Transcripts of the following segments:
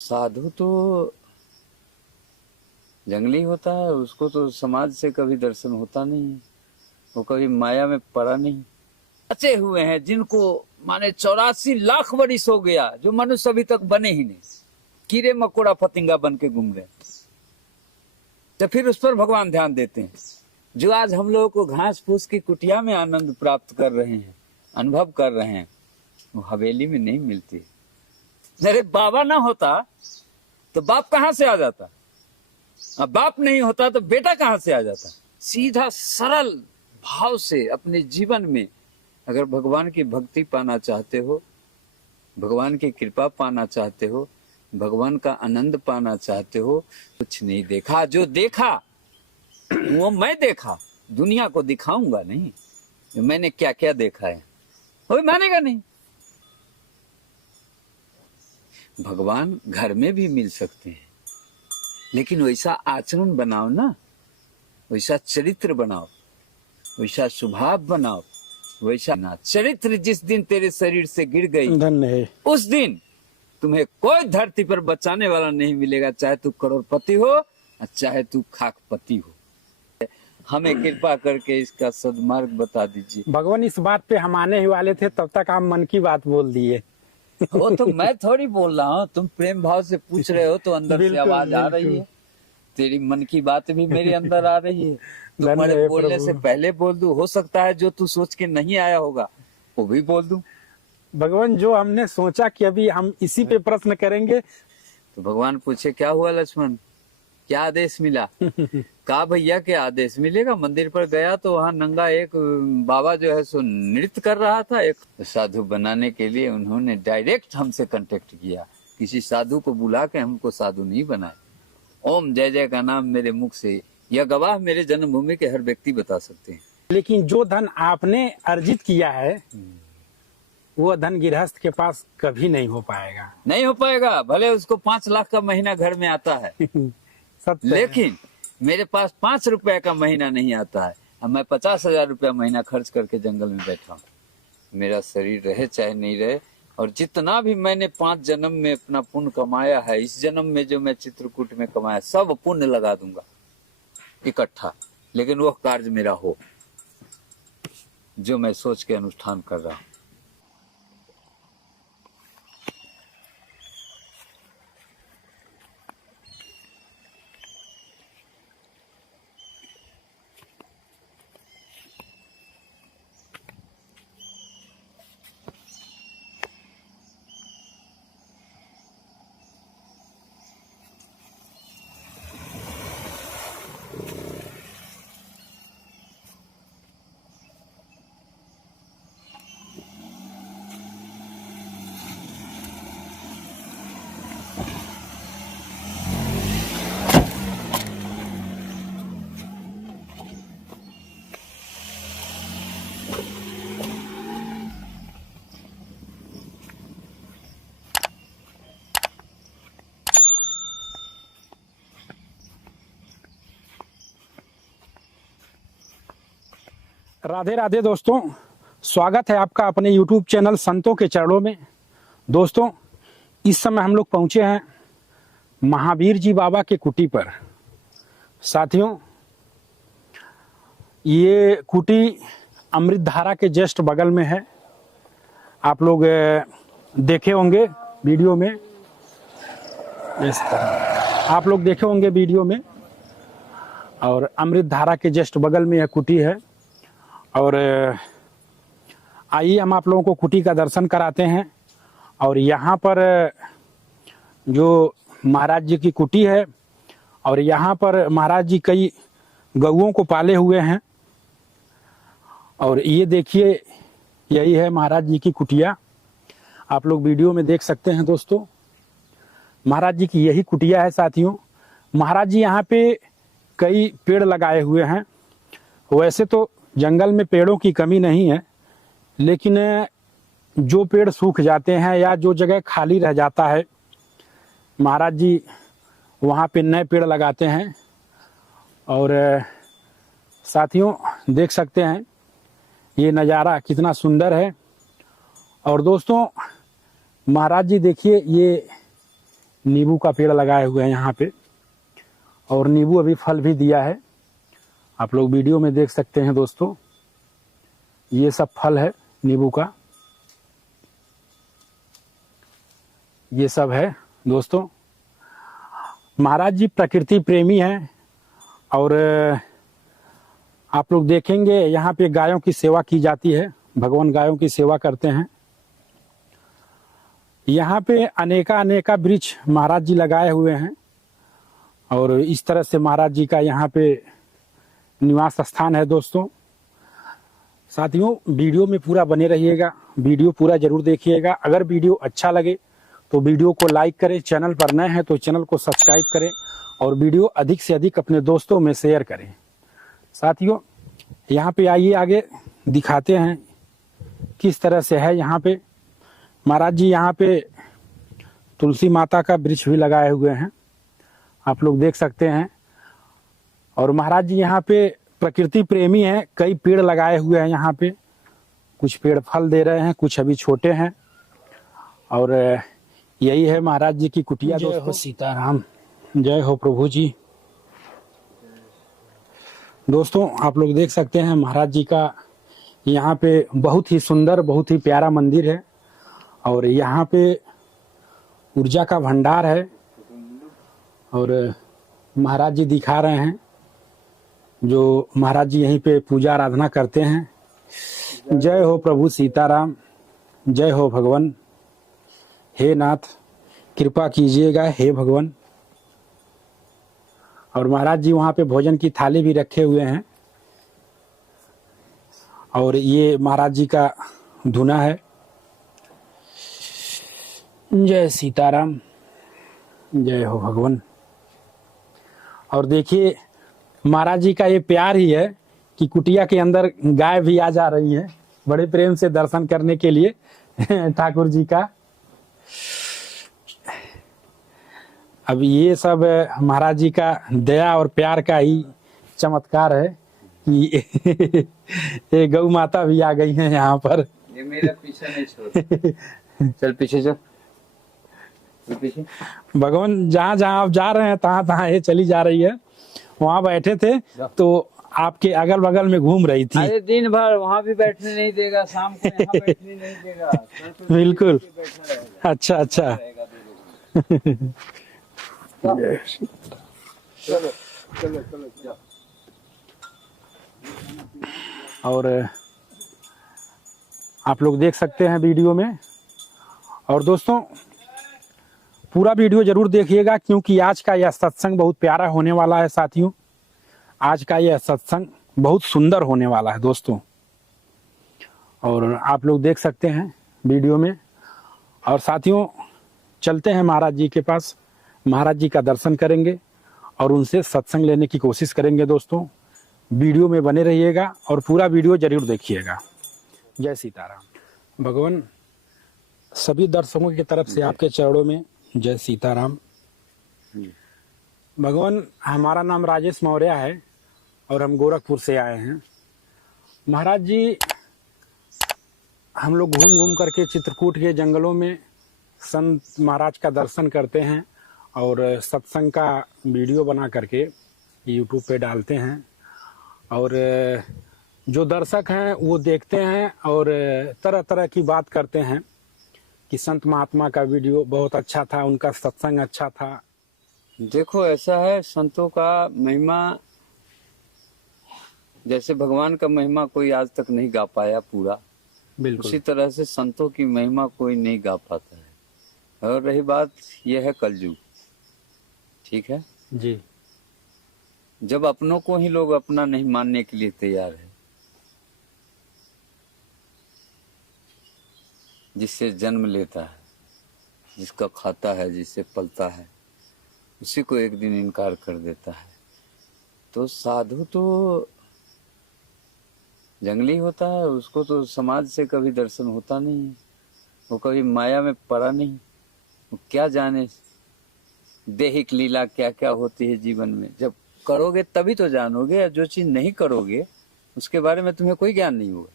साधु तो जंगली होता है, उसको तो समाज से कभी दर्शन होता नहीं है, वो कभी माया में पड़ा नहीं। बचे हुए हैं जिनको माने 84 लाख वर्ष हो गया, जो मनुष्य अभी तक बने ही नहीं, कीड़े मकोड़ा फतिंगा बन के घूम रहे, तो फिर उस पर भगवान ध्यान देते हैं। जो आज हम लोगों को घास फूस की कुटिया में आनंद प्राप्त कर रहे हैं, अनुभव कर रहे हैं, वो हवेली में नहीं मिलती। अरे बाबा ना होता तो बाप कहां से आ जाता, अब बाप नहीं होता तो बेटा कहां से आ जाता। सीधा सरल भाव से अपने जीवन में अगर भगवान की भक्ति पाना चाहते हो, भगवान की कृपा पाना चाहते हो, भगवान का आनंद पाना चाहते हो, कुछ नहीं देखा, जो देखा वो मैं देखा, दुनिया को दिखाऊंगा नहीं मैंने क्या क्या देखा है, कोई मानेगा नहीं। भगवान घर में भी मिल सकते हैं, लेकिन वैसा आचरण बनाओ ना, वैसा चरित्र बनाओ, वैसा स्वभाव बनाओ, वैसा ना चरित्र जिस दिन तेरे शरीर से गिर गई धन्य है उस दिन तुम्हें कोई धरती पर बचाने वाला नहीं मिलेगा, चाहे तू करोड़पति हो चाहे तू खाकपति हो। हमें कृपा करके इसका सदमार्ग बता दीजिए। भगवान। इस बात पे हम आने ही वाले थे, तब तक आप मन की बात बोल दिए। वो तो मैं थोड़ी बोल रहा हूँ, तुम प्रेम भाव से पूछ रहे हो तो अंदर से आवाज आ रही है, तेरी मन की बात भी मेरे अंदर आ रही है। तुम्हारे बोलने से पहले बोल दूं, हो सकता है जो तू सोच के नहीं आया होगा वो भी बोल दूं। भगवान, जो हमने सोचा कि अभी हम इसी पे प्रश्न करेंगे, तो भगवान पूछे क्या हुआ लक्ष्मण, क्या आदेश मिला? कहा भैया क्या आदेश मिलेगा, मंदिर पर गया तो वहाँ नंगा एक बाबा जो है सो नृत्य कर रहा था। एक साधु बनाने के लिए उन्होंने डायरेक्ट हमसे कांटेक्ट किया, किसी साधु को बुला के हमको साधु नहीं बनाए। ओम जय जय का नाम मेरे मुख से, यह गवाह मेरे जन्मभूमि के हर व्यक्ति बता सकते हैं। लेकिन जो धन आपने अर्जित किया है वो धन गृहस्थ के पास कभी नहीं हो पाएगा, नहीं हो पाएगा, भले उसको 5 लाख का महीना घर में आता है लेकिन मेरे पास 5 रुपए का महीना नहीं आता है। अब मैं 50,000 रुपया महीना खर्च करके जंगल में बैठा हूँ, मेरा शरीर रहे चाहे नहीं रहे, और जितना भी मैंने 5 जन्म में अपना पुण्य कमाया है, इस जन्म में जो मैं चित्रकूट में कमाया सब पुण्य लगा दूंगा इकट्ठा, लेकिन वह कार्य मेरा हो जो मैं सोच के अनुष्ठान कर रहा हूँ। राधे राधे दोस्तों, स्वागत है आपका अपने YouTube चैनल संतों के चरणों में। दोस्तों, इस समय हम लोग पहुंचे हैं महावीर जी बाबा के कुटी पर। साथियों, ये कुटी अमृत धारा के जस्ट बगल में है। आप लोग देखे होंगे वीडियो में, इस तरह आप लोग देखे होंगे वीडियो में, और अमृत धारा के जस्ट बगल में यह कुटी है। और आइए हम आप लोगों को कुटी का दर्शन कराते हैं। और यहाँ पर जो महाराज जी की कुटी है, और यहाँ पर महाराज जी कई गऊओं को पाले हुए हैं। और ये देखिए, यही है महाराज जी की कुटिया, आप लोग वीडियो में देख सकते हैं। दोस्तों, महाराज जी की यही कुटिया है। साथियों, महाराज जी यहाँ पे कई पेड़ लगाए हुए हैं। वैसे तो जंगल में पेड़ों की कमी नहीं है, लेकिन जो पेड़ सूख जाते हैं या जो जगह खाली रह जाता है, महाराज जी वहाँ पे नए पेड़ लगाते हैं। और साथियों, देख सकते हैं ये नज़ारा कितना सुंदर है। और दोस्तों, महाराज जी देखिए, नींबू का पेड़ लगाए हुए हैं यहाँ पे, और नींबू अभी फल भी दिया है। आप लोग वीडियो में देख सकते हैं दोस्तों, ये सब फल है नींबू का, ये सब है दोस्तों। महाराज जी प्रकृति प्रेमी हैं, और आप लोग देखेंगे यहाँ पे गायों की सेवा की जाती है, भगवान गायों की सेवा करते हैं। यहाँ पे अनेका वृक्ष महाराज जी लगाए हुए हैं, और इस तरह से महाराज जी का यहाँ पे निवास स्थान है दोस्तों। साथियों, वीडियो में पूरा बने रहिएगा, वीडियो पूरा जरूर देखिएगा। अगर वीडियो अच्छा लगे तो वीडियो को लाइक करें, चैनल पर नए हैं तो चैनल को सब्सक्राइब करें, और वीडियो अधिक से अधिक अपने दोस्तों में शेयर करें। साथियों, यहाँ पे आइए, आगे दिखाते हैं किस तरह से है यहाँ पे। महाराज जी यहाँ पे तुलसी माता का वृक्ष भी लगाए हुए हैं, आप लोग देख सकते हैं। और महाराज जी यहाँ पे प्रकृति प्रेमी हैं, कई पेड़ लगाए हुए हैं यहाँ पे। कुछ पेड़ फल दे रहे हैं, कुछ अभी छोटे हैं, और यही है महाराज जी की कुटिया। जय हो सीताराम, जय हो प्रभु जी। दोस्तों, आप लोग देख सकते हैं महाराज जी का यहाँ पे बहुत ही सुंदर, बहुत ही प्यारा मंदिर है, और यहाँ पे ऊर्जा का भंडार है। और महाराज जी दिखा रहे हैं, जो महाराज जी यहीं पे पूजा आराधना करते हैं। जय हो प्रभु सीताराम, जय हो भगवान। हे नाथ, कृपा कीजिएगा हे भगवान। और महाराज जी वहाँ पे भोजन की थाली भी रखे हुए हैं, और ये महाराज जी का धुना है। जय सीताराम, जय हो भगवान। और देखिए, महाराज जी का ये प्यार ही है कि कुटिया के अंदर गाय भी आ जा रही है बड़े प्रेम से दर्शन करने के लिए ठाकुर जी का। अब ये सब महाराज जी का दया और प्यार का ही चमत्कार है कि ये गौ माता भी आ गई है यहाँ पर। ये मेरा पीछे नहीं छोड़। चल पीछे चल, पीछे। भगवान जहाँ जहाँ आप जा रहे हैं तहाँ तहाँ ये चली जा रही है। वहाँ बैठे थे तो आपके अगल बगल में घूम रही थी। अरे दिन भर वहाँ भी बैठने नहीं देगा, शाम को यहाँ बैठने नहीं देगा। बिल्कुल। अच्छा अच्छा। चलो चलो चलो जाओ। और आप लोग देख सकते हैं वीडियो में। और दोस्तों, पूरा वीडियो जरूर देखिएगा, क्योंकि आज का यह सत्संग बहुत प्यारा होने वाला है साथियों। आज का यह सत्संग बहुत सुंदर होने वाला है दोस्तों, और आप लोग देख सकते हैं वीडियो में। और साथियों, चलते हैं महाराज जी के पास, महाराज जी का दर्शन करेंगे और उनसे सत्संग लेने की कोशिश करेंगे दोस्तों। वीडियो में बने रहिएगा और पूरा वीडियो जरूर देखिएगा। जय सीताराम। भगवान, सभी दर्शकों की तरफ से आपके चरणों में जय सीताराम। भगवान, हमारा नाम राजेश मौर्य है और हम गोरखपुर से आए हैं। महाराज जी, हम लोग घूम घूम करके चित्रकूट के जंगलों में संत महाराज का दर्शन करते हैं और सत्संग का वीडियो बना करके यूट्यूब पे डालते हैं, और जो दर्शक हैं वो देखते हैं और तरह तरह की बात करते हैं कि संत महात्मा का वीडियो बहुत अच्छा था, उनका सत्संग अच्छा था। देखो, ऐसा है, संतों का महिमा, जैसे भगवान का महिमा कोई आज तक नहीं गा पाया पूरा, बिल्कुल उसी तरह से संतों की महिमा कोई नहीं गा पाता है। और रही बात, यह है कलयुग, ठीक है जी। जब अपनों को ही लोग अपना नहीं मानने के लिए तैयार है, जिससे जन्म लेता है, जिसका खाता है, जिससे पलता है, उसी को एक दिन इनकार कर देता है। तो साधु तो जंगली होता है, उसको तो समाज से कभी दर्शन होता नहीं है, वो कभी माया में पड़ा नहीं, वो क्या जाने देहिक लीला क्या क्या होती है जीवन में। जब करोगे तभी तो जानोगे, और जो चीज नहीं करोगे उसके बारे में तुम्हें कोई ज्ञान नहीं होगा।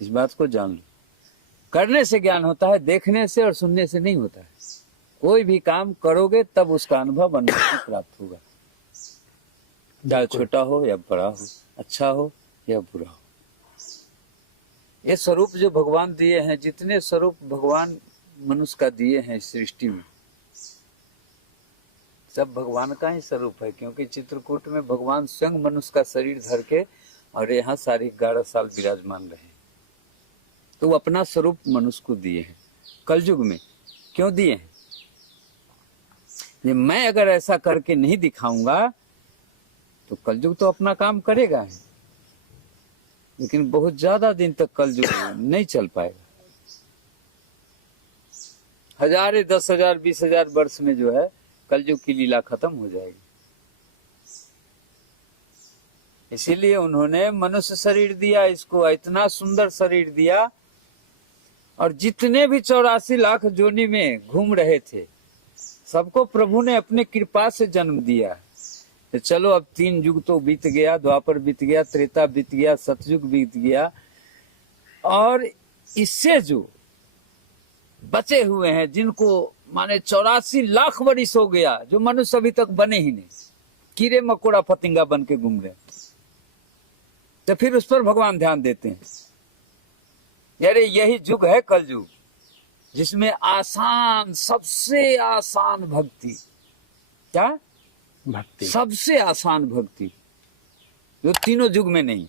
इस बात को जान लो, करने से ज्ञान होता है, देखने से और सुनने से नहीं होता है। कोई भी काम करोगे तब उसका अनुभव अनुभूति प्राप्त होगा, चाहे छोटा हो या बड़ा हो, अच्छा हो या बुरा हो। ये स्वरूप जो भगवान दिए हैं, जितने स्वरूप भगवान मनुष्य का दिए हैं इस सृष्टि में, सब भगवान का ही स्वरूप है। क्योंकि चित्रकूट में भगवान स्वयं मनुष्य का शरीर धर के और यहाँ सारी 11 साल विराजमान रहे, तो वो अपना स्वरूप मनुष्य को दिए हैं। कलयुग में क्यों दिए हैं? ये मैं अगर ऐसा करके नहीं दिखाऊंगा तो कलयुग तो अपना काम करेगा ही, लेकिन बहुत ज्यादा दिन तक कलयुग नहीं चल पाएगा। 1000, 10,000, 20,000 वर्ष में जो है कलयुग की लीला खत्म हो जाएगी। इसीलिए उन्होंने मनुष्य शरीर दिया, इसको इतना सुंदर शरीर दिया। और जितने भी 84 लाख जोनी में घूम रहे थे, सबको प्रभु ने अपने कृपा से जन्म दिया। तो चलो अब 3 युग तो बीत गया, द्वापर बीत गया, त्रेता बीत गया, सतयुग बीत गया, और इससे जो बचे हुए हैं, जिनको माने 84 लाख वर्ष हो गया, जो मनुष्य अभी तक बने ही नहीं, कीड़े मकोड़ा फतिंगा बन के घूम रहे, तो फिर उस पर भगवान ध्यान देते हैं। यारे यही युग है कलयुग, जिसमें आसान, सबसे आसान भक्ति, क्या भक्ति, सबसे आसान भक्ति, जो तीनों युग में नहीं।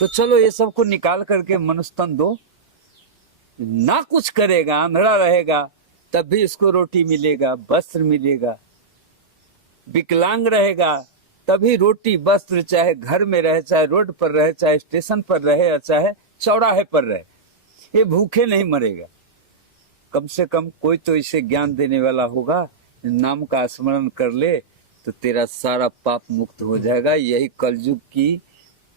तो चलो ये सबको निकाल करके मनुष्य तन दो, ना कुछ करेगा, अंधड़ा रहेगा, तब भी उसको रोटी मिलेगा, वस्त्र मिलेगा। विकलांग रहेगा तभी रोटी वस्त्र, चाहे घर में रहे, चाहे रोड पर रहे, चाहे स्टेशन पर रहे, चाहे चौराहे पर रहे, ये भूखे नहीं मरेगा। कम से कम कोई तो इसे ज्ञान देने वाला होगा, नाम का स्मरण कर ले तो तेरा सारा पाप मुक्त हो जाएगा। यही कलयुग की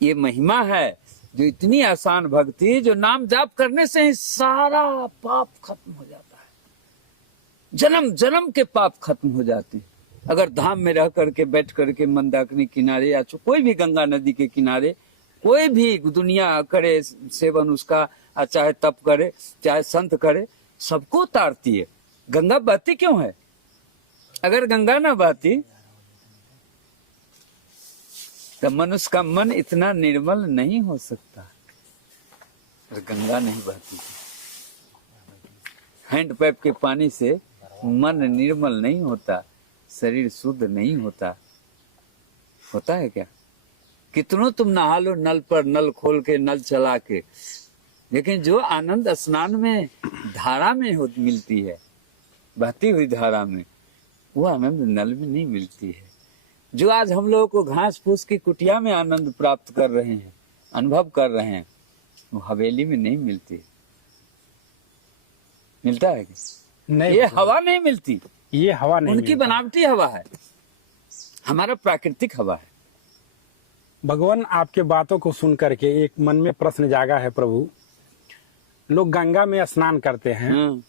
ये महिमा है, जो इतनी आसान भक्ति, जो नाम जाप करने से ही सारा पाप खत्म हो जाता है, जन्म जन्म के पाप खत्म हो जाते हैं। अगर धाम में रह करके बैठ करके मंदाकिनी किनारे या कोई भी गंगा नदी के किनारे कोई भी दुनिया करे सेवन उसका, चाहे तप करे, चाहे संत करे, सबको उतारती है। गंगा बहती क्यों है? अगर गंगा ना बहती तो मनुष्य का मन इतना निर्मल नहीं हो सकता। और गंगा नहीं बहती, हैंडपैप के पानी से मन निर्मल नहीं होता, शरीर शुद्ध नहीं होता। होता है क्या? कितनों तुम नहा लो नल पर, नल खोल के, नल चला के, लेकिन जो आनंद स्नान में धारा में मिलती है, बहती हुई धारा में, वो आनंद नल में नहीं मिलती है। जो आज हम लोगों को घास फूस की कुटिया में आनंद प्राप्त कर रहे हैं, अनुभव कर रहे हैं, वो हवेली में नहीं मिलती। मिलता है नहीं, ये हवा नहीं मिलती, ये हवा नहीं, उनकी बनावटी हवा है, हमारा प्राकृतिक हवा है। भगवान, आपके बातों को सुन करके एक मन में प्रश्न जागा है प्रभु। लोग गंगा में स्नान करते हैं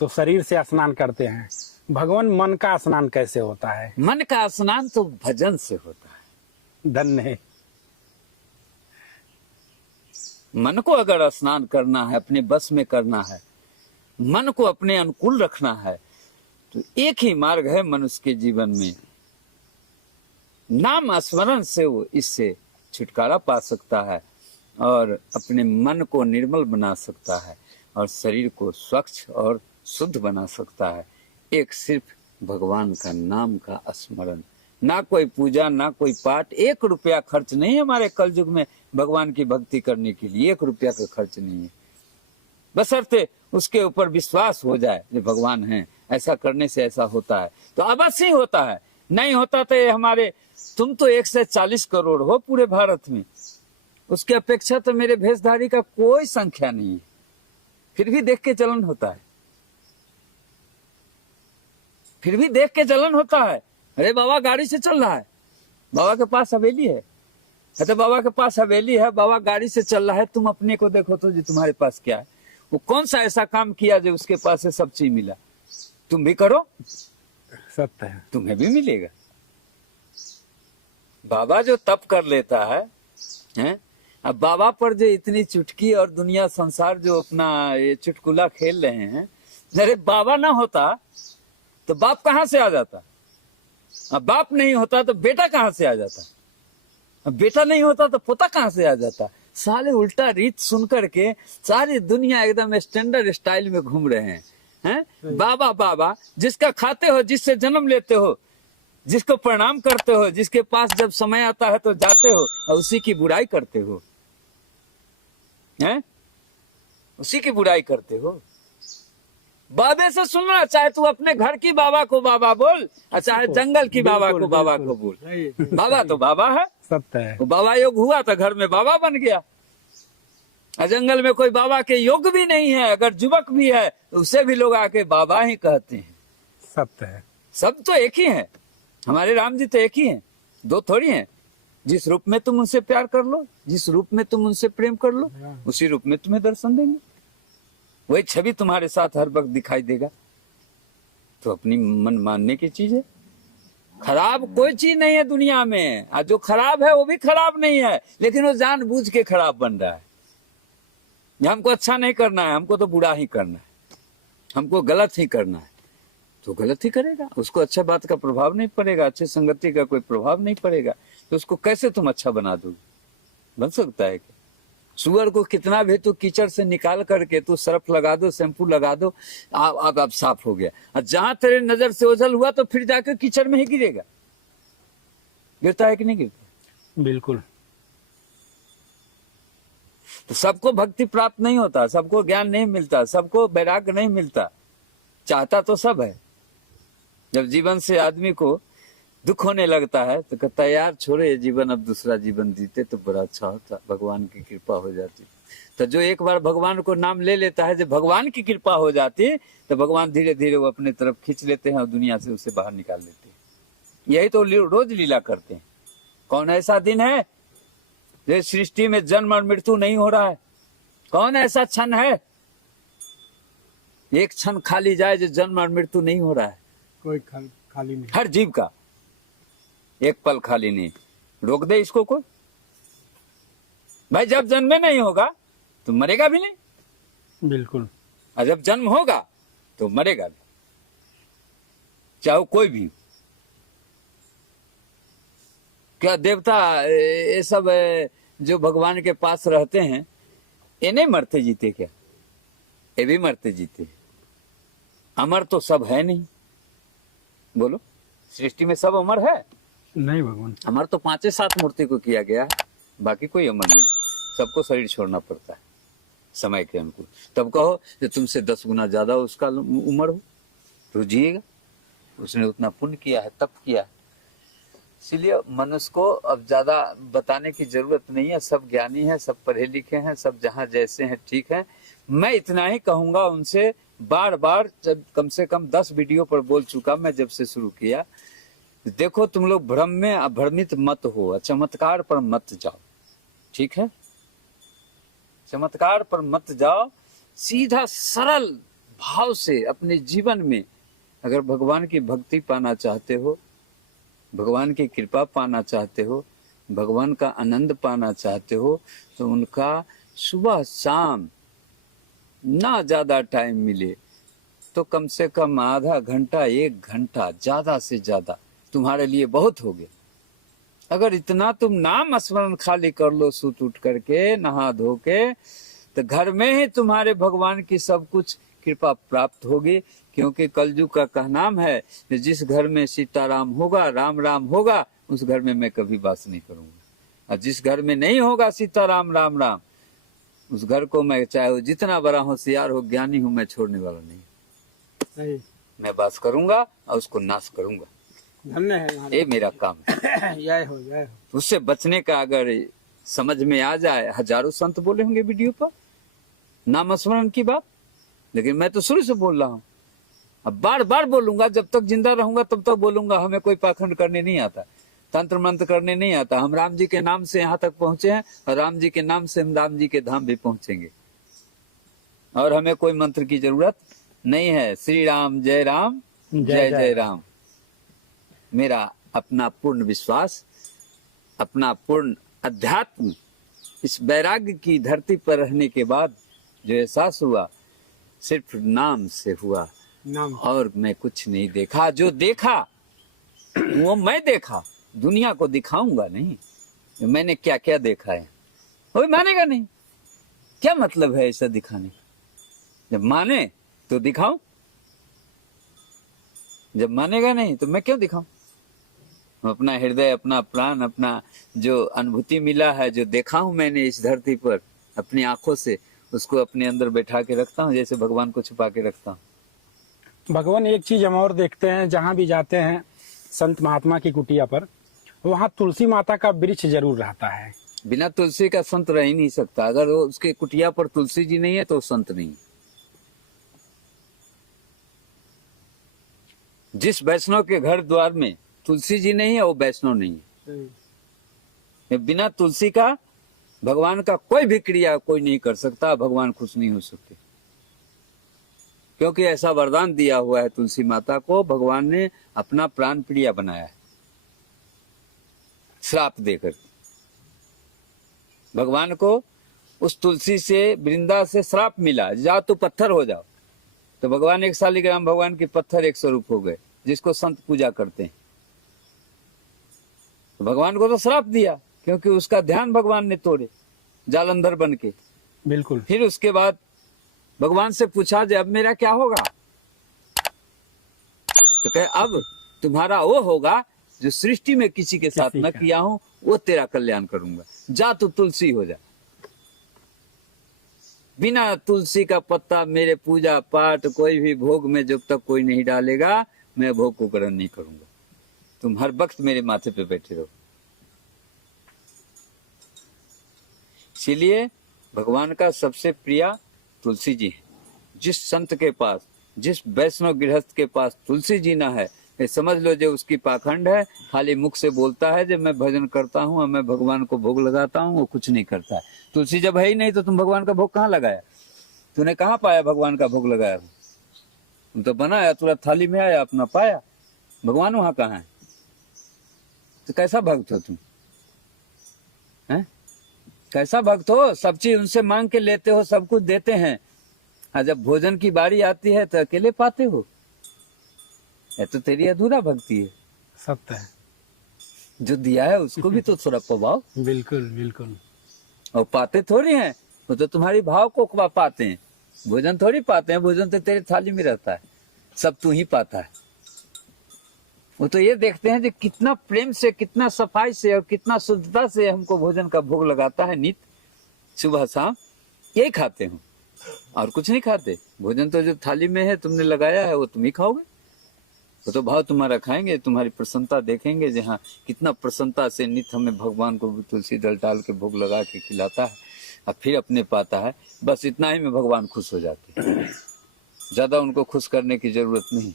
तो शरीर से स्नान करते हैं, भगवान मन का स्नान कैसे होता है? मन का स्नान तो भजन से होता है। धन्य है। मन को अगर स्नान करना है, अपने बस में करना है, मन को अपने अनुकूल रखना है, तो एक ही मार्ग है मनुष्य के जीवन में। नाम स्मरण से वो इससे छुटकारा पा सकता है और अपने मन को निर्मल बना सकता है और शरीर को स्वच्छ और शुद्ध बना सकता है। एक सिर्फ भगवान का नाम का स्मरण, ना कोई पूजा, ना कोई पाठ। 1 रुपया खर्च नहीं है हमारे कलयुग में भगवान की भक्ति करने के लिए, 1 रुपया का खर्च नहीं है, बशर्ते उसके ऊपर विश्वास हो जाए जो भगवान है, ऐसा करने से ऐसा होता है, तो अवश्य ही होता है। नहीं होता तो ये हमारे, तुम तो 140 करोड़ हो पूरे भारत में, उसके अपेक्षा तो मेरे भेषधारी का कोई संख्या नहीं है, फिर भी देख के जलन होता है, फिर भी देख के जलन होता है। अरे बाबा गाड़ी से चल रहा है, बाबा के पास हवेली है, तो बाबा के पास हवेली है, बाबा गाड़ी से चल रहा है, तुम अपने को देखो तो जी तुम्हारे पास क्या है। वो कौन सा ऐसा काम किया जो उसके पास से सब चीज मिला? तुम भी करो, सत्य है, तुम्हें भी मिलेगा। बाबा जो तप कर लेता है, हैं? अब बाबा पर जो इतनी चुटकी और दुनिया संसार जो अपना ये चुटकुला खेल रहे हैं, अरे बाबा ना होता तो बाप कहां से आ जाता, अब बाप नहीं होता तो बेटा कहां से आ जाता, अब बेटा नहीं होता तो पोता कहां से आ जाता। साले उल्टा रीत सुन करके सारी दुनिया एकदम स्टैंडर्ड स्टाइल में घूम रहे हैं। बाबा बाबा, जिसका खाते हो, जिससे जन्म लेते हो, जिसको प्रणाम करते हो, जिसके पास जब समय आता है तो जाते हो और उसी की बुराई करते हो, हैं? उसी की बुराई करते हो। बाबे से सुनना, चाहे तू अपने घर की बाबा को बाबा बोल और चाहे जंगल की बाबा को बाबा को बोल, बाबा तो बाबा है, सत्य है। वो बाबा योग हुआ तो घर में बाबा बन गया। और जंगल में कोई बाबा के योग भी नहीं है, अगर युवक भी है तो उसे भी लोग आके बाबा ही कहते हैं। सत्य है। सब तो एक ही है, हमारे राम जी तो एक ही हैं, दो थोड़ी हैं। जिस रूप में तुम उनसे प्यार कर लो, जिस रूप में तुम उनसे प्रेम कर लो, उसी रूप में तुम्हें दर्शन देंगे, वही छवि तुम्हारे साथ हर वक्त दिखाई देगा। तो अपनी मन मानने की चीज है। खराब कोई चीज नहीं है दुनिया में, और जो खराब है वो भी खराब नहीं है, लेकिन वो जानबूझ के खराब बन रहा है। हमको अच्छा नहीं करना है, हमको तो बुरा ही करना है, हमको गलत ही करना है, तो गलत ही करेगा, उसको अच्छा बात का प्रभाव नहीं पड़ेगा, अच्छी संगति का कोई प्रभाव नहीं पड़ेगा, तो उसको कैसे तुम अच्छा बना दोगे? बन सकता है क्या? सुअर को कितना भी तो कीचड़ से निकाल करके तू सर्फ लगा दो, शैम्पू लगा दो, अब साफ हो गया, और जहां तेरे नजर से ओझल हुआ तो फिर जाकर कीचड़ में ही गिरेगा। गिरता है कि नहीं गिरता? बिल्कुल। तो सबको भक्ति प्राप्त नहीं होता, सबको ज्ञान नहीं मिलता, सबको वैराग्य नहीं मिलता। चाहता तो सब है। जब जीवन से आदमी को दुख होने लगता है तो कहता है यार छोड़े ये जीवन, अब दूसरा जीवन जीते तो बड़ा अच्छा होता, भगवान की कृपा हो जाती। तो जो एक बार भगवान को नाम ले लेता है, जब भगवान की कृपा हो जाती तो भगवान धीरे धीरे वो अपने तरफ खींच लेते हैं और दुनिया से उसे बाहर निकाल लेते हैं। यही तो रोज लीला करते हैं। कौन ऐसा दिन है जो सृष्टि में जन्म और मृत्यु नहीं हो रहा है? कौन ऐसा क्षण है, एक क्षण खाली जाए जो जन्म और मृत्यु नहीं हो रहा है? कोई खाली नहीं। हर जीव का एक पल खाली नहीं। रोक दे इसको कोई? भाई जब जन्मे नहीं होगा तो मरेगा भी नहीं, बिल्कुल। और जब जन्म होगा तो मरेगा भी, चाहे कोई भी। क्या देवता ये सब जो भगवान के पास रहते हैं ये नहीं मरते जीते क्या? ये भी मरते जीते। अमर तो सब है नहीं, बोलो सृष्टि में सब अमर है नहीं भगवान। अमर तो 5-7 मूर्ति को किया गया, बाकी कोई अमर नहीं। सबको शरीर छोड़ना पड़ता है समय के अनुकूल। तब कहो कि तुमसे 10 गुना ज्यादा उसका उम्र हो तो जिएगा, उसने उतना पुण्य किया है, तप किया है। इसलिए मनुष्य को अब ज्यादा बताने की जरूरत नहीं है, सब ज्ञानी है, सब पढ़े लिखे हैं, सब जहाँ जैसे हैं ठीक है। मैं इतना ही कहूंगा उनसे, बार बार जब कम से कम 10 वीडियो पर बोल चुका मैं जब से शुरू किया, देखो तुम लोग भ्रम में भ्रमित मत हो, चमत्कार पर मत जाओ, ठीक है? चमत्कार पर मत जाओ, सीधा सरल भाव से अपने जीवन में अगर भगवान की भक्ति पाना चाहते हो, भगवान की कृपा पाना चाहते हो, भगवान का आनंद पाना चाहते हो, तो उनका सुबह शाम ना ज्यादा टाइम मिले तो कम से कम आधा घंटा 1 घंटा ज्यादा से ज्यादा तुम्हारे लिए बहुत हो गया। अगर इतना तुम नाम स्मरण खाली कर लो, सुत उठ करके नहा धो के, तो घर में ही तुम्हारे भगवान की सब कुछ कृपा प्राप्त होगी। क्योंकि कलयुग का कहनाम है कि जिस घर में सीताराम होगा, राम राम होगा, उस घर में मैं कभी वास नहीं करूंगा। और जिस घर में नहीं होगा सीताराम राम राम, उस घर को मैं चाहे वो जितना बड़ा होशियार हो, ज्ञानी हूं, मैं छोड़ने वाला नहीं। मैं वास करूंगा और उसको नाश करूंगा। धन्य है, ये मेरा काम है। जय हो जय हो। उससे बचने का अगर समझ में आ जाए, हजारों संत बोले होंगे वीडियो पर नाम स्मरण की बात, लेकिन मैं तो शुरू से बोल रहा हूँ, अब बार बार बोलूंगा, जब तक जिंदा रहूंगा तब तक बोलूंगा। हमें कोई पाखंड करने नहीं आता, तंत्र मंत्र करने नहीं आता। हम राम जी के नाम से यहाँ तक पहुंचे हैं और राम जी के नाम से हम राम जी के धाम भी पहुंचेंगे, और हमें कोई मंत्र की जरूरत नहीं है। श्री राम जय राम जय जय राम। मेरा अपना पूर्ण विश्वास, अपना पूर्ण अध्यात्म, इस वैराग्य की धरती पर रहने के बाद जो एहसास हुआ, सिर्फ नाम से हुआ नाम और मैं कुछ नहीं देखा। जो देखा वो मैं देखा, दुनिया को दिखाऊंगा नहीं मैंने क्या क्या देखा है। कोई मानेगा नहीं, क्या मतलब है ऐसा दिखाने का? जब माने तो दिखाऊं, जब मानेगा नहीं तो मैं क्यों दिखाऊं? अपना हृदय, अपना प्राण, अपना जो अनुभूति मिला है, जो देखा हूं मैंने इस धरती पर अपनी आंखों से, उसको अपने अंदर बैठा के रखता हूं, जैसे भगवान को छुपा के रखता हूं। भगवान, एक चीज हम और देखते हैं, जहाँ भी जाते हैं संत महात्मा की कुटिया पर, वहाँ तुलसी माता का वृक्ष जरूर रहता है। बिना तुलसी का संत रह ही नहीं सकता। अगर वो उसके कुटिया पर तुलसी जी नहीं है तो वो संत नहीं। जिस वैष्णव के घर द्वार में तुलसी जी नहीं है वो वैष्णव नहीं है। बिना तुलसी का भगवान का कोई भी क्रिया कोई नहीं कर सकता, भगवान खुश नहीं हो सकते। क्योंकि ऐसा वरदान दिया हुआ है तुलसी माता को, भगवान ने अपना प्राण प्रिया बनाया है श्राप देकर। भगवान को उस तुलसी से, वृंदा से श्राप मिला, जाओ तो पत्थर हो जाओ। तो भगवान एक शालिग्राम भगवान के पत्थर एक स्वरूप हो गए, जिसको संत पूजा करते हैं। तो भगवान को तो श्राप दिया क्योंकि उसका ध्यान भगवान ने तोड़े जालंधर बन के। बिल्कुल। फिर उसके बाद भगवान से पूछा जे अब मेरा क्या होगा? तो कहे अब तुम्हारा वो होगा जो सृष्टि में किसी के साथ न किया हूं, वो तेरा कल्याण करूंगा। जा तू तुलसी हो जा। बिना तुलसी का पत्ता मेरे पूजा पाठ कोई भी भोग में जब तक कोई नहीं डालेगा, मैं भोग को ग्रहण नहीं करूंगा। तुम हर वक्त मेरे माथे पे बैठे रहो। इसीलिए भगवान का सबसे प्रिय तुलसी जी है। जिस संत के पास, जिस वैष्णव गृहस्थ के पास तुलसी जी ना है, ये समझ लो जो उसकी पाखंड है। खाली मुख से बोलता है जब मैं भजन करता हूँ और मैं भगवान को भोग लगाता हूँ, वो कुछ नहीं करता है। तुलसी जब है ही नहीं तो तुम भगवान का भोग कहाँ लगाया? तूने कहाँ पाया भगवान का भोग लगाया? तुम तो बनाया, तुरंत थाली में आया, अपना पाया। भगवान वहां कहाँ है? तो कैसा भक्त हो तुम? हैं? कैसा भक्त हो? सब चीज उनसे मांग के लेते हो, सब कुछ देते हैं, और जब भोजन की बारी आती है तो अकेले पाते हो। ये तो तेरी अधूरा भक्ति है। सत्य है। जो दिया है उसको भी तो थोड़ा पवाओ। बिल्कुल बिल्कुल। और पाते थोड़ी हैं, वो तो तुम्हारी भाव को पाते हैं, भोजन थोड़ी पाते हैं। भोजन तो तेरे थाली में रहता है, सब तू ही पाता है। वो तो ये देखते हैं कि कितना प्रेम से, कितना सफाई से और कितना शुद्धता से हमको भोजन का भोग लगाता है। नित्य सुबह शाम यही खाते हो और कुछ नहीं खाते। भोजन तो जो थाली में है, तुमने लगाया है, वो तुम ही खाओगे। वो तो भाव तुम्हारा खाएंगे, तुम्हारी प्रसन्नता देखेंगे। जहाँ कितना प्रसन्नता से नित्य हमें भगवान को तुलसी दल डाल के भोग लगा के खिलाता है और फिर अपने पाता है, बस इतना ही में भगवान खुश हो जाते हैं। ज्यादा उनको खुश करने की जरूरत नहीं।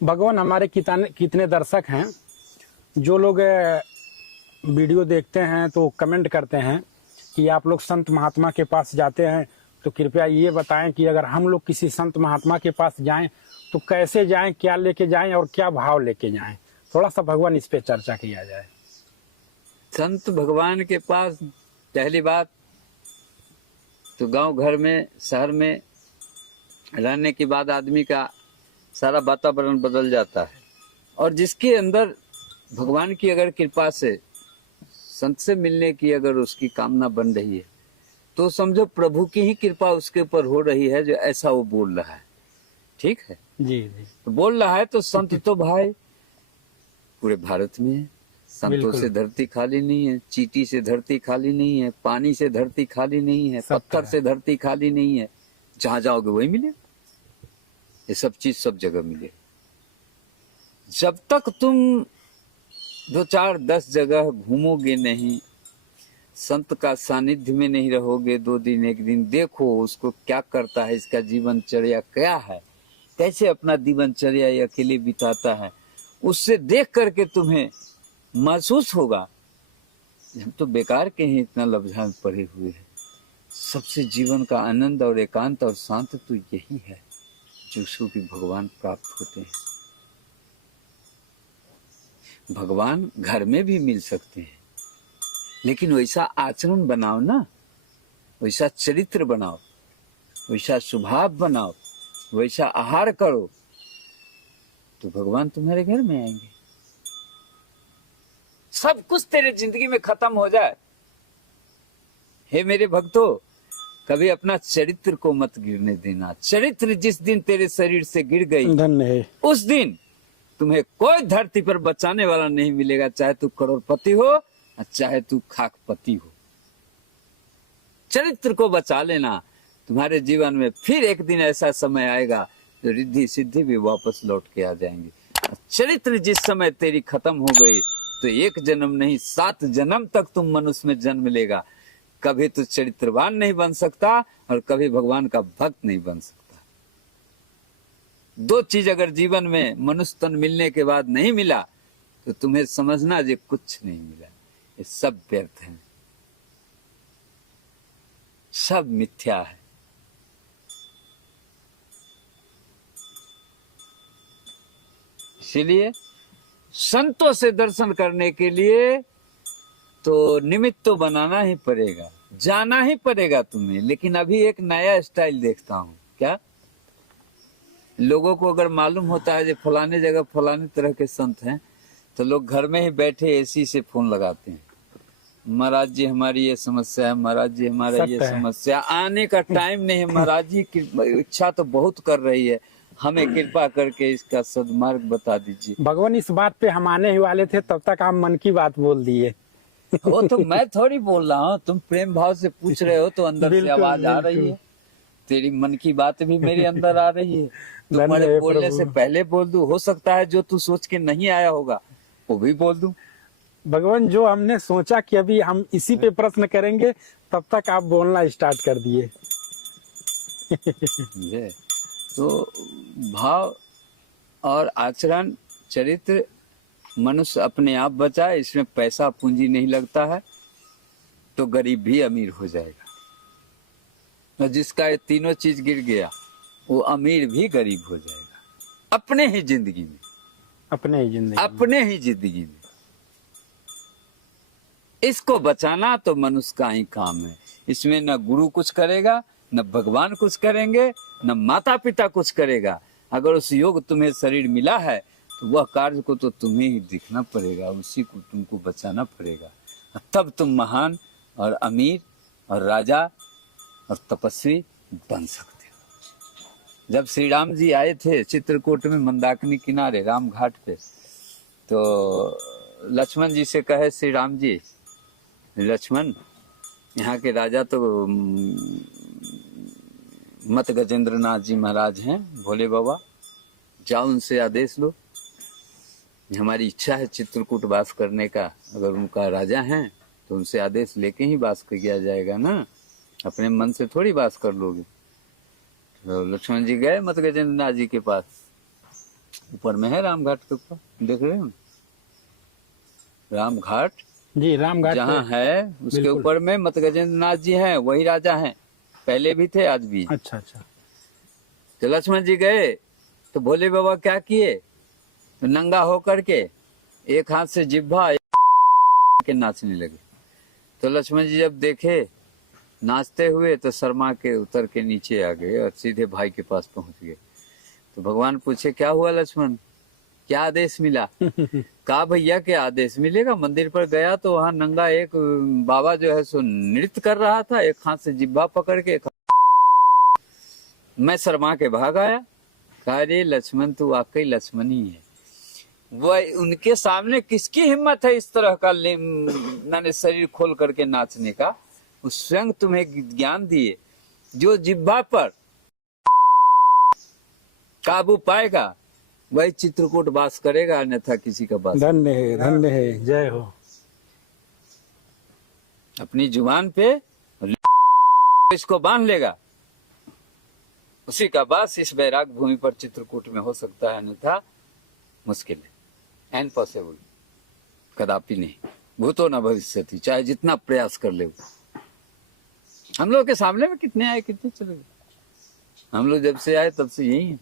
भगवान, हमारे कितने दर्शक हैं जो लोग वीडियो देखते हैं तो कमेंट करते हैं कि आप लोग संत महात्मा के पास जाते हैं, तो कृपया ये बताएं कि अगर हम लोग किसी संत महात्मा के पास जाएं तो कैसे जाएं, क्या लेके जाएं और क्या भाव लेके जाएं। थोड़ा सा भगवान इस पे चर्चा किया जाए। संत भगवान के पास पहली बात तो गांव घर में, शहर में रहने के बाद आदमी का सारा वातावरण बदल जाता है। और जिसके अंदर भगवान की अगर कृपा से, संत से मिलने की अगर उसकी कामना बन रही है, तो समझो प्रभु की ही कृपा उसके ऊपर हो रही है, जो ऐसा वो बोल रहा है। ठीक है जी जी। तो बोल रहा है तो संत तो भाई पूरे भारत में है। संतों से धरती खाली नहीं है, चींटी से धरती खाली नहीं है, पानी से धरती खाली नहीं है, पत्थर से धरती खाली नहीं है। जहां जाओगे वही मिले। ये सब चीज सब जगह मिले। जब तक तुम 2 4 10 जगह घूमोगे नहीं, संत का सानिध्य में नहीं रहोगे, 2 दिन 1 दिन देखो उसको क्या करता है, इसका जीवनचर्या क्या है, कैसे अपना जीवनचर्या ये अकेले बिताता है, उससे देख करके तुम्हें महसूस होगा हम तो बेकार के हैं, इतना लफ्ज़ पड़े हुए हैं। सबसे जीवन का आनंद और एकांत और शांत तो यही है जो उसको भी भगवान प्राप्त होते हैं। भगवान घर में भी मिल सकते हैं, लेकिन वैसा आचरण बनाओ ना, वैसा चरित्र बनाओ, वैसा स्वभाव बनाओ, वैसा आहार करो, तो भगवान तुम्हारे घर में आएंगे। सब कुछ तेरे जिंदगी में खत्म हो जाए, हे मेरे भक्तों, कभी अपना चरित्र को मत गिरने देना। चरित्र जिस दिन तेरे शरीर से गिर गई, धन्य है। उस दिन तुम्हें कोई धरती पर बचाने वाला नहीं मिलेगा, चाहे तू करोड़पति हो और चाहे तू खाकपति हो। चरित्र को बचा लेना, तुम्हारे जीवन में फिर एक दिन ऐसा समय आएगा तो रिद्धि सिद्धि भी वापस लौट के आ जाएंगी। चरित्र जिस समय तेरी खत्म हो गई तो एक जन्म नहीं 7 जन्म तक तुम मनुष्य में जन्म लेगा। कभी तो चरित्रवान नहीं बन सकता और कभी भगवान का भक्त नहीं बन सकता। 2 चीज अगर जीवन में मनुष्य तन मिलने के बाद नहीं मिला तो तुम्हें समझना ये कुछ नहीं मिला, ये सब व्यर्थ है, सब मिथ्या है। इसीलिए संतों से दर्शन करने के लिए तो निमित्त तो बनाना ही पड़ेगा, जाना ही पड़ेगा तुम्हें। लेकिन अभी एक नया स्टाइल देखता हूँ, क्या लोगों को अगर मालूम होता है जो फलाने जगह फलाने तरह के संत हैं तो लोग घर में ही बैठे एसी से फोन लगाते हैं, महाराज जी हमारी ये समस्या है, महाराज जी हमारा ये समस्या, आने का टाइम नहीं है, महाराज जी की इच्छा तो बहुत कर रही है, हमें कृपा करके इसका सदमार्ग बता दीजिए। भगवान इस बात पे हम आने ही वाले थे, तब तक आप मन की बात बोल दिए। वो तो मैं थोड़ी बोल रहा हूँ, तुम प्रेम भाव से पूछ रहे हो तो अंदर से आवाज आ रही है, तेरी मन की बात भी मेरे अंदर आ रही है। तुम्हारे बोलने से पहले बोल दूं, हो सकता है जो तू सोच के नहीं आया होगा वो भी बोल दूं। भगवान जो हमने सोचा कि अभी हम इसी पे प्रश्न करेंगे, तब तक आप बोलना स्टार्ट कर दिए। तो भाव और आचरण चरित्र मनुष्य अपने आप बचाए, इसमें पैसा पूंजी नहीं लगता है, तो गरीब भी अमीर हो जाएगा। तो जिसका ये तीनों चीज गिर गया वो अमीर भी गरीब हो जाएगा अपने ही जिंदगी में, अपने ही जिंदगी में। इसको बचाना तो मनुष्य का ही काम है। इसमें न गुरु कुछ करेगा, न भगवान कुछ करेंगे, न माता पिता कुछ करेगा। अगर उस योग तुम्हें शरीर मिला है तो वह कार्य को तो तुम्हें ही दिखना पड़ेगा, उसी को तुमको बचाना पड़ेगा, तब तुम महान और अमीर और राजा और तपस्वी बन सकते हो। जब श्री राम जी आए थे चित्रकूट में मंदाकिनी किनारे राम घाट पे, तो लक्ष्मण जी से कहे श्री राम जी, लक्ष्मण यहाँ के राजा तो मत गजेंद्र नाथ जी महाराज हैं, भोले बाबा, जाओ उनसे आदेश लो, हमारी इच्छा है चित्रकूट वास करने का। अगर उनका राजा हैं तो उनसे आदेश लेके ही वास किया जाएगा ना, अपने मन से थोड़ी वास कर लोगे। तो लक्ष्मण जी गए मत गजेंद्र नाथ जी के पास, ऊपर में है राम घाट के ऊपर, देख रहे हो राम घाट जी, राम घाट जहाँ है उसके ऊपर में मत गजेंद्र नाथ जी हैं, वही राजा हैं, पहले भी थे आज भी। अच्छा। तो लक्ष्मण जी गए तो भोले बाबा क्या किए, तो नंगा होकर के एक हाथ से जिह्वा के नाचने लगे। तो लक्ष्मण जी जब देखे नाचते हुए तो शर्मा के उतर के नीचे आ गए और सीधे भाई के पास पहुंच गए। तो भगवान पूछे क्या हुआ लक्ष्मण, क्या आदेश मिला? कहा भैया क्या आदेश मिलेगा, मंदिर पर गया तो वहां नंगा एक बाबा जो है सो नृत्य कर रहा था, एक हाथ से जिब्बा पकड़ के, मैं शर्मा के भाग आया। कहा रे लक्ष्मण तू वाकई लक्ष्मण ही है। वह उनके सामने किसकी हिम्मत है इस तरह का मैंने शरीर खोल करके नाचने का? वो स्वयं तुम्हें ज्ञान दिए, जो जिब्बा पर काबू पाएगा वही चित्रकूट वास करेगा, अन्यथा किसी का वास। धन्य है, जय हो। अपनी जुबान पे इसको बांध लेगा, उसी का वास इस वैराग भूमि पर चित्रकूट में हो सकता है, अन्यथा मुश्किल है, इम्पॉसिबल, कदापि नहीं। भूतो न भविष्यति, चाहे जितना प्रयास कर ले। हम लोग के सामने में कितने आए कितने चले गए, हम लोग जब से आए तब से यही है,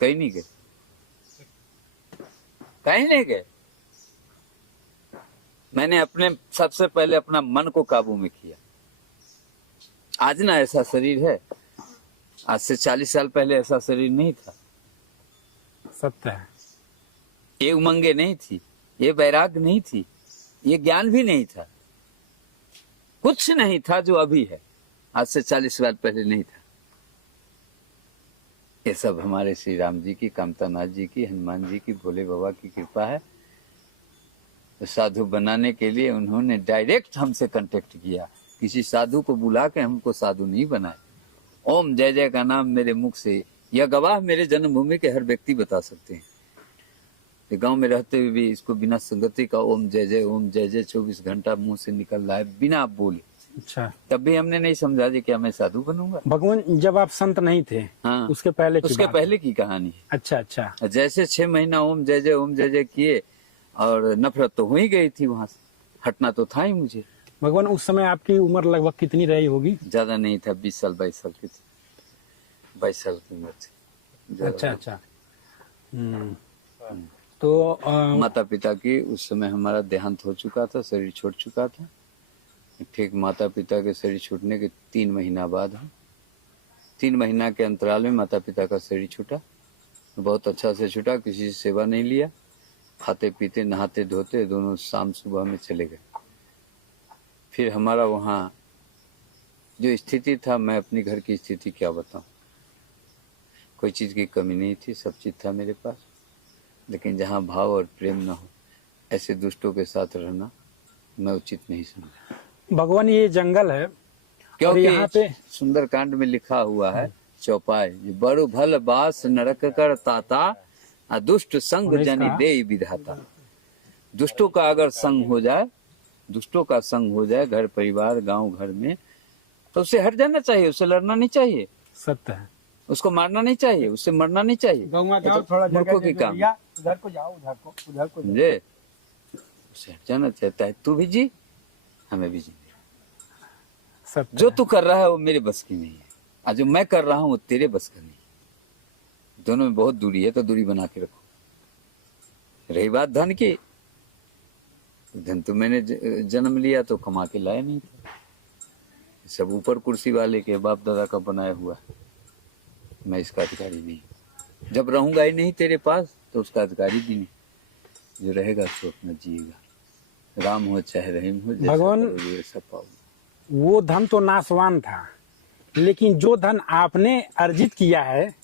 कहीं नहीं गए, कहीं नहीं गए। मैंने अपने सबसे पहले अपना मन को काबू में किया। आज ना ऐसा शरीर है, आज से 40 साल पहले ऐसा शरीर नहीं था, सत्य है। ये उमंगे नहीं थी, ये वैराग्य नहीं थी, ये ज्ञान भी नहीं था, कुछ नहीं था जो अभी है, आज से 40 साल पहले नहीं था। ये सब हमारे श्री राम जी की, कामतानाथ जी की, हनुमान जी की, भोले बाबा की कृपा है। तो साधु बनाने के लिए उन्होंने डायरेक्ट हमसे कांटेक्ट किया, किसी साधु को बुला के हमको साधु नहीं बनाए। ओम जय जय का नाम मेरे मुख से, यह गवाह मेरे जन्मभूमि के हर व्यक्ति बता सकते हैं। गांव में रहते हुए भी इसको बिना संगति का ओम जय जय 24 घंटा मुंह से निकल रहा है बिना आप बोले। अच्छा, तब भी हमने नहीं समझा जी क्या मैं साधु बनूंगा। भगवान जब आप संत नहीं थे, हाँ, उसके पहले की उसके बात है। पहले की कहानी है। अच्छा अच्छा। जैसे 6 महीना ओम जय जय किए और नफरत तो हो ही गई थी, वहां से हटना तो था ही मुझे। भगवान उस समय आपकी उम्र लगभग कितनी रही होगी? ज्यादा नहीं था, 20 साल 22 साल की थी, 22 साल की उम्र थी। ज्यादा अच्छा नहीं। अच्छा। तो माता पिता की उस समय हमारा देहांत हो चुका था, शरीर छोड़ चुका था। ठीक माता पिता के शरीर छूटने के 3 महीना बाद हम 3 महीना के अंतराल में माता पिता का शरीर छूटा। बहुत अच्छा से छूटा, किसी से सेवा नहीं लिया, खाते पीते नहाते धोते दोनों शाम सुबह में चले गए। फिर हमारा वहाँ जो स्थिति था, मैं अपनी घर की स्थिति क्या बताऊं, कोई चीज़ की कमी नहीं थी, सब चीज़ था मेरे पास। लेकिन जहाँ भाव और प्रेम न हो, ऐसे दुष्टों के साथ रहना मैं उचित नहीं समझा। भगवान ये जंगल है, क्योंकि यहाँ पे सुंदरकांड में लिखा हुआ है चौपाई, बड़ो भल बास नरक कर ताता, आ दुष्ट संग जनि दे विधाता। दुष्टों का अगर संग हो जाए, दुष्टों का संग हो जाए घर परिवार गांव घर में, तो उससे हट जाना चाहिए, उससे लड़ना नहीं चाहिए, सत्य है। उसको मारना नहीं चाहिए, उससे मरना नहीं चाहिए। मूर्खों की काम, उधर को जाओ, उधर को समझे? उससे हट जाना चाहता है, तू भी जी हमें भी जी। सत्य जो है। तू कर रहा है वो मेरे बस की नहीं है, और जो मैं कर रहा हूँ वो तेरे बस का नहीं है। दोनों में बहुत दूरी है, तो दूरी बना के रखो। रही बात धन की, धन तो मैंने जन्म लिया तो कमा के लाया नहीं था, सब ऊपर कुर्सी वाले के बाप दादा का बनाया हुआ, मैं इसका अधिकारी नहीं। जब रहूंगा ही नहीं तेरे पास तो उसका अधिकारी भी नहीं। जो रहेगा सो अपना जिएगा, राम हो चाहे रहीम हो, जैसा भगवान करोगे वैसा पाओगे। वो धन तो नाशवान था, लेकिन जो धन आपने अर्जित किया है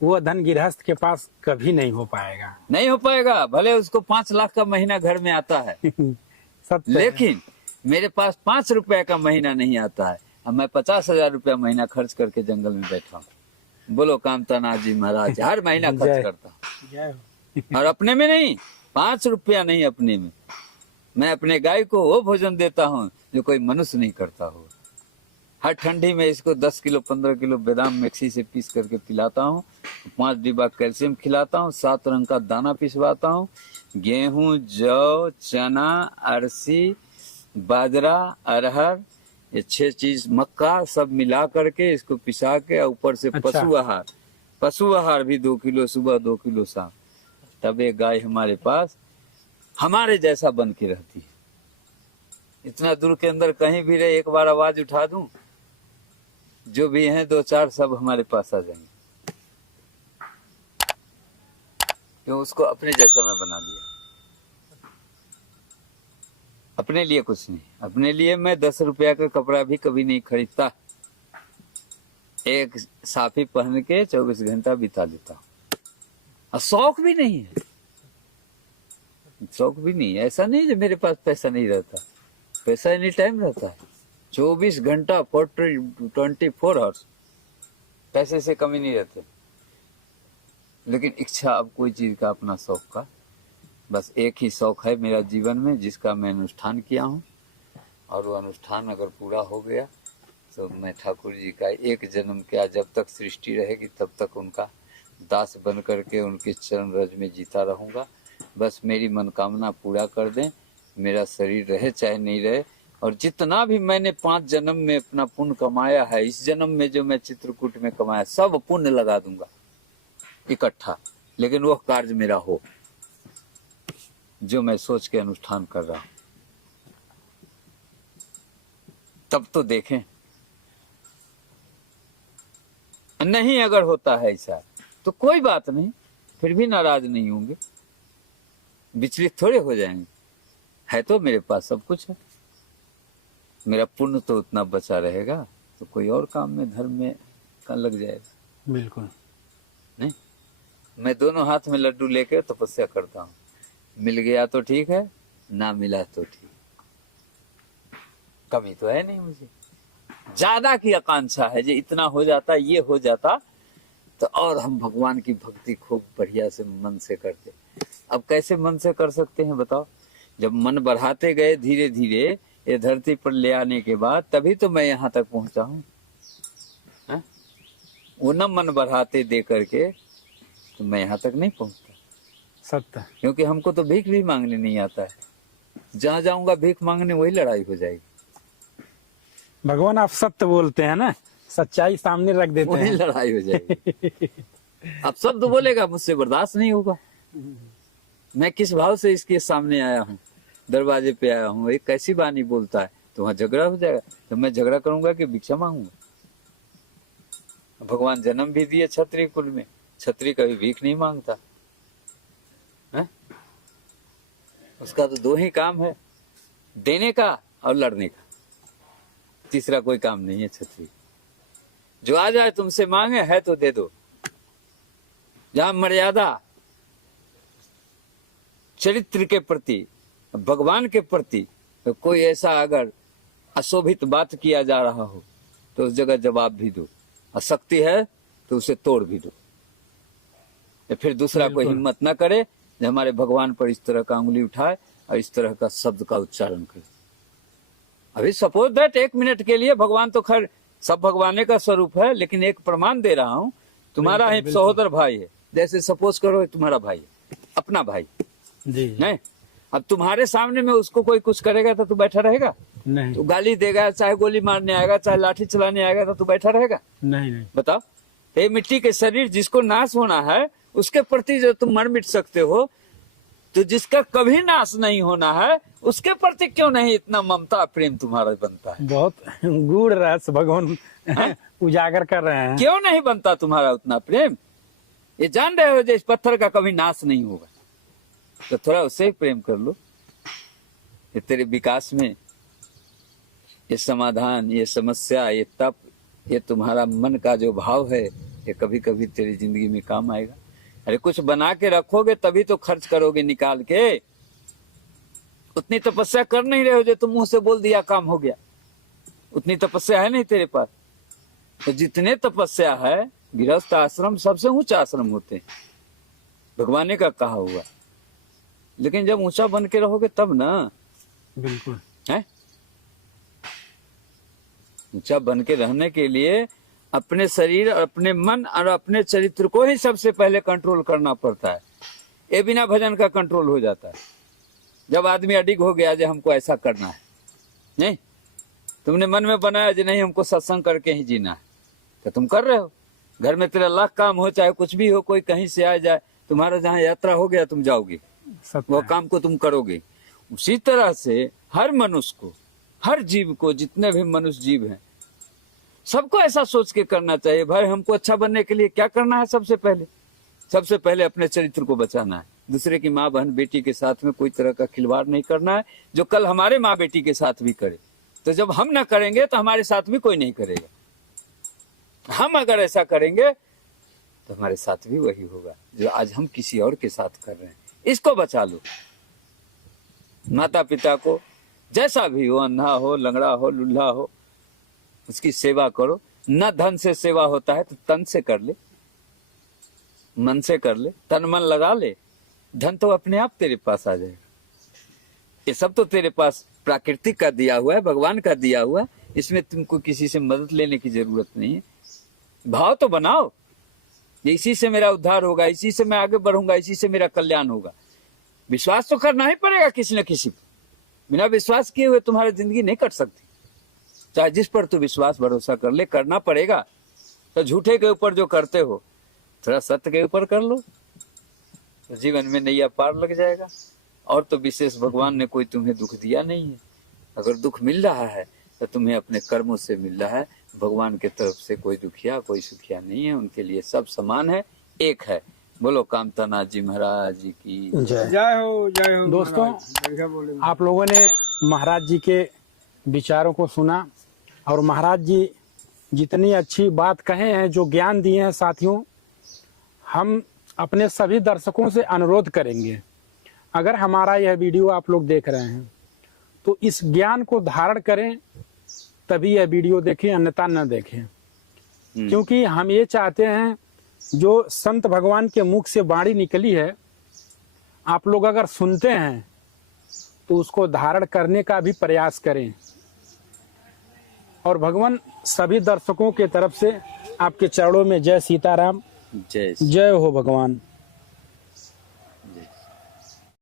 वो धन गृहस्थ के पास कभी नहीं हो पाएगा। नहीं हो पाएगा, भले उसको 5 लाख का महीना घर में आता है, सत्य है। लेकिन मेरे पास 5 रुपए का महीना नहीं आता है, अब मैं 50,000 रुपया महीना खर्च करके जंगल में बैठा हूँ। बोलो कामतानाथ जी महाराज, हर महीना खर्च जय। करता हूँ, और अपने में नहीं, 5 रुपया नहीं अपने में। मैं अपने गाय को वो भोजन देता हूँ जो कोई मनुष्य नहीं करता हो। हर ठंडी में इसको 10 किलो 15 किलो बादाम मिक्सी से पीस करके पिलाता हूँ, 5 डिब्बा कैल्शियम खिलाता हूँ, 7 रंग का दाना पिसवाता हूँ, गेहूं जौ चना अरसी बाजरा अरहर, ये 6 चीज, मक्का सब मिला करके इसको पिसा के, ऊपर से अच्छा। पशु आहार भी 2 किलो सुबह 2 किलो शाम। तब एक गाय हमारे पास हमारे जैसा बन के रहती है। इतना दूर के अंदर कहीं भी रहे, एक बार आवाज उठा दूं, जो भी हैं 2-4 सब हमारे पास आ जाएंगे, क्यों? उसको अपने जैसा मैं बना दिया। अपने लिए कुछ नहीं, अपने लिए मैं 10 रुपया का कपड़ा भी कभी नहीं खरीदता, एक साफी पहन के 24 घंटा बिता देता हूँ। और शौक भी नहीं है, शौक भी नहीं है। ऐसा नहीं जो मेरे पास पैसा नहीं रहता, पैसा एनी टाइम रहता है, 24 घंटा 24 आवर्स, पैसे से कमी नहीं रहते। लेकिन इच्छा अब कोई चीज का अपना शौक का, बस एक ही शौक है मेरा जीवन में, जिसका मैं अनुष्ठान किया हूँ, और वो अनुष्ठान अगर पूरा हो गया तो मैं ठाकुर जी का एक जन्म क्या, जब तक सृष्टि रहेगी तब तक उनका दास बन करके उनके चरण रज में जीता रहूंगा। बस मेरी मनोकामना पूरा कर दें, मेरा शरीर रहे चाहे नहीं रहे, और जितना भी मैंने 5 जन्म में अपना पुण्य कमाया है, इस जन्म में जो मैं चित्रकूट में कमाया सब पुण्य लगा दूंगा इकट्ठा, लेकिन वह कार्य मेरा हो जो मैं सोच के अनुष्ठान कर रहा हूं। तब तो देखें नहीं अगर होता है ऐसा तो कोई बात नहीं, फिर भी नाराज नहीं होंगे, विचलित थोड़े हो जाएंगे। है तो मेरे पास सब कुछ है, मेरा पुण्य तो उतना बचा रहेगा, तो कोई और काम में धर्म में का लग जाएगा। बिल्कुल नहीं, मैं दोनों हाथ में लड्डू लेकर तपस्या करता हूँ, मिल गया तो ठीक है, ना मिला तो ठीक, कमी तो है नहीं मुझे। ज्यादा की आकांक्षा है, जो इतना हो जाता, ये हो जाता तो और हम भगवान की भक्ति खूब बढ़िया से मन से करते। अब कैसे मन से कर सकते हैं बताओ? जब मन बढ़ाते गए धीरे धीरे ये धरती पर ले आने के बाद, तभी तो मैं यहाँ तक पहुंचा हूँ। वो न मन बढ़ाते दे करके तो मैं यहाँ तक नहीं पहुंचता। सत्य। क्योंकि हमको तो भीख भी मांगने नहीं आता है, जहाँ जाऊंगा भीख मांगने वही लड़ाई हो जाएगी। भगवान आप सत्य बोलते हैं ना, सच्चाई सामने रख देते वही हैं। लड़ाई हो जाएगी। अब शब्द बोलेगा, मुझसे बर्दाश्त नहीं होगा। मैं किस भाव से इसके सामने आया हूँ, दरवाजे पे आया हूँ, एक कैसी वाणी बोलता है, तो वहां झगड़ा हो जाएगा। तो मैं झगड़ा करूंगा कि भिक्षा मांगूंगा? भगवान जन्म भी दिए क्षत्रिय कुल में, क्षत्रिय कभी भीख नहीं मांगता है? उसका तो दो ही काम है, देने का और लड़ने का, तीसरा कोई काम नहीं है क्षत्रिय। जो आ जाए तुमसे मांगे है तो दे दो। जहां मर्यादा चरित्र के प्रति, भगवान के प्रति तो कोई ऐसा अगर अशोभित बात किया जा रहा हो तो उस जगह जवाब भी दो, और शक्ति है तो उसे तोड़ भी दो। या फिर दूसरा कोई हिम्मत ना करे जो हमारे भगवान पर इस तरह का उंगली उठाए और इस तरह का शब्द का उच्चारण करे। अभी सपोज दैट 1 मिनट के लिए, भगवान तो खैर सब भगवान का स्वरूप है, लेकिन एक प्रमाण दे रहा हूं, तुम्हारा ही सहोदर भाई है, जैसे सपोज करो तुम्हारा भाई है, अपना भाई जी। नहीं। अब तुम्हारे सामने में उसको कोई कुछ करेगा तो तू बैठा रहेगा? नहीं तो गाली देगा, चाहे गोली मारने आएगा, चाहे लाठी चलाने आएगा, तो तू बैठा रहेगा? नहीं नहीं। बताओ, ये मिट्टी के शरीर जिसको नाश होना है उसके प्रति जो तुम मर मिट सकते हो, तो जिसका कभी नाश नहीं होना है उसके प्रति क्यों नहीं इतना ममता प्रेम तुम्हारा बनता है? बहुत गूढ़ रहस्य भगवान उजागर कर रहे हैं। क्यों नहीं बनता तुम्हारा उतना प्रेम? ये जान रहे हो जो इस पत्थर का कभी नाश नहीं होगा, तो थोड़ा उससे ही प्रेम कर लो। ये तेरे विकास में, ये समाधान, ये समस्या, ये तप, ये तुम्हारा मन का जो भाव है, ये कभी कभी तेरी जिंदगी में काम आएगा। अरे कुछ बना के रखोगे तभी तो खर्च करोगे निकाल के। उतनी तपस्या कर नहीं रहे हो जो तुम मुंह से बोल दिया काम हो गया, उतनी तपस्या है नहीं तेरे पास। तो जितने तपस्या है, गृहस्थ आश्रम सबसे ऊंचा आश्रम होते हैं, भगवान ने का कहा हुआ। लेकिन जब ऊंचा बन के रहोगे तब ना। बिल्कुल है, ऊंचा बन के रहने के लिए अपने शरीर, अपने मन और अपने चरित्र को ही सबसे पहले कंट्रोल करना पड़ता है। ये बिना भजन का कंट्रोल हो जाता है। जब आदमी अडिग हो गया जो हमको ऐसा करना है, नहीं, तुमने मन में बनाया जो नहीं हमको सत्संग करके ही जीना है, तो तुम कर रहे हो। घर में तेरा लाख काम हो, चाहे कुछ भी हो, कोई कहीं से आ जाए, तुम्हारा जहाँ यात्रा हो गया तुम जाओगे, वो काम को तुम करोगे। उसी तरह से हर मनुष्य को, हर जीव को, जितने भी मनुष्य जीव हैं, सबको ऐसा सोच के करना चाहिए, भाई हमको अच्छा बनने के लिए क्या करना है? सबसे पहले अपने चरित्र को बचाना है। दूसरे की माँ बहन बेटी के साथ में कोई तरह का खिलवाड़ नहीं करना है, जो कल हमारे माँ बेटी के साथ भी करे। तो जब हम ना करेंगे तो हमारे साथ भी कोई नहीं करेगा। हम अगर ऐसा करेंगे तो हमारे साथ भी वही होगा जो आज हम किसी और के साथ कर रहे हैं। इसको बचा लो। माता पिता को जैसा भी हो, अंधा हो, लंगड़ा हो, लुल्हा हो, उसकी सेवा करो। न धन से सेवा होता है तो तन से कर ले, मन से कर ले, तन मन लगा ले, धन तो अपने आप तेरे पास आ जाएगा। ये सब तो तेरे पास प्राकृतिक का दिया हुआ है, भगवान का दिया हुआ है, इसमें तुमको किसी से मदद लेने की जरूरत नहीं है। भाव तो बनाओ, इसी से मेरा उद्धार होगा, इसी से मैं आगे बढ़ूंगा, इसी से मेरा कल्याण होगा। विश्वास तो करना ही पड़ेगा किसी न किसी पर। बिना विश्वास किए हुए तुम्हारी जिंदगी नहीं कट सकती। चाहे जिस पर तू विश्वास भरोसा कर ले, करना पड़ेगा। तो झूठे के ऊपर जो करते हो, थोड़ा सत्य के ऊपर कर लो, तो जीवन में नैया पार लग जाएगा। और तो विशेष भगवान ने कोई तुम्हें दुख दिया नहीं है। अगर दुख मिल रहा है तो तुम्हें अपने कर्मों से मिल रहा है, भगवान के तरफ से कोई दुखिया कोई सुखिया नहीं है, उनके लिए सब समान है, एक है। बोलो कामतानाथ जी महाराज जी की जय। जय हो दोस्तों, बढ़िया बोले। आप लोगों ने महाराज जी के विचारों को सुना और महाराज जी जितनी अच्छी बात कहे हैं, जो ज्ञान दिए हैं साथियों, हम अपने सभी दर्शकों से अनुरोध करेंगे, अगर हमारा यह वीडियो आप लोग देख रहे हैं तो इस ज्ञान को धारण करें, तभी यह वीडियो देखें, अन्यथा न देखें। क्योंकि हम ये चाहते हैं जो संत भगवान के मुख से वाणी निकली है, आप लोग अगर सुनते हैं तो उसको धारण करने का भी प्रयास करें। और भगवान सभी दर्शकों के तरफ से आपके चरणों में जय सीताराम, जय जय हो भगवान।